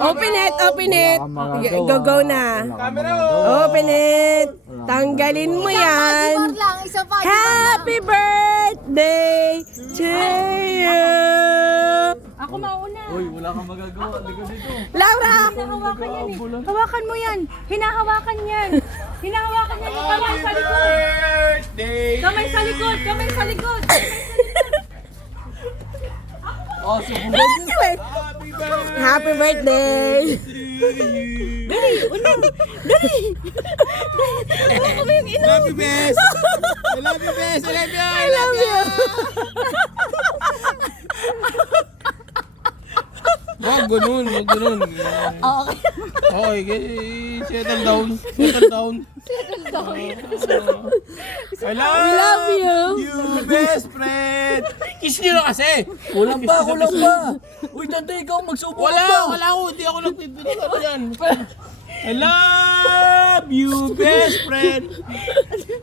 Open it, open it. Go, go na. Camera Open it. Tanggalin mo yan. Happy birthday to you. Ako mauna. Uy, wala kang magagawa. Liga dito. Laura! Hinahawakan yan eh. Hawakan mo yan. Hinahawakan yan. Hinahawakan yan yung kamay sa likod. Birthday! Kamay sa likod. Kamay sa likod. Oh, subukan. Happy birthday! Happy birthday! Dali, unang! Dali! Hawakan mo yung ino! Love you, best! I love you, best! I love you! I love you! Wag ganun, wag ganun. Okay. Okay, settle down. Settle down. I love you. You, best friend! Kiss nyo na kasi! Kulang pa, kulang pa. Uy, tante, ikaw magsubok Wala, pa. wala ako. Hindi ako nagpipilitan yan. I love you, best friend!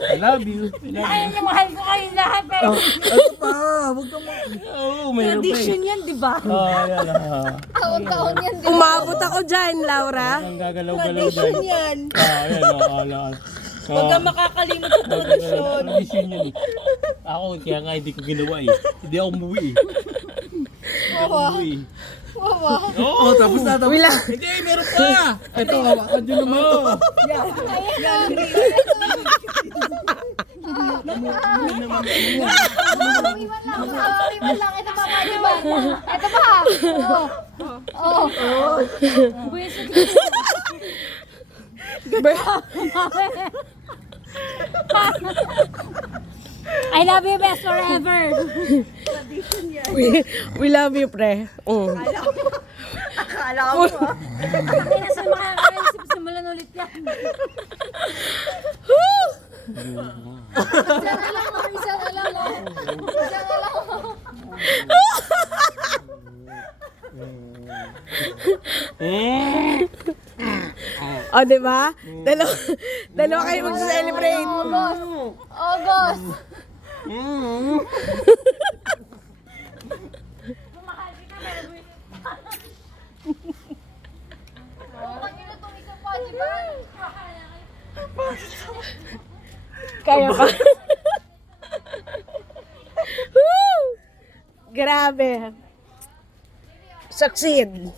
I love you. I love Ay, you. mahal ko kayo lahat. Pero Ano pa? Huwag ka Oo, mayroon pa tradition eh. yan, di ba? Yan. Taon-taon yan, di ba? Umabot ako dyan, Laura. Ang gagalaw-galaw dyan. yan. Yan, alam. Huwag kang makakalimot sa tradisyon. Tradition yun eh. Ako, kaya nga hindi ko ginawa eh. Hindi ako umuwi eh. Hindi ako umuwi eh. Oh, tapos na, tapos. Wala. Hindi, meron pa! Ito, hawakan nyo naman to. Iwan lang. Ito pa, pwede ba? Ito pa. I love you best forever. We love you, pre. Hindi na sa makakaisip, simulan ulit yan. Isa na lang. O, di ba? Dalawa kayo mag-celebrate. August. Kaya pa. Woo! Grabe. Succeed.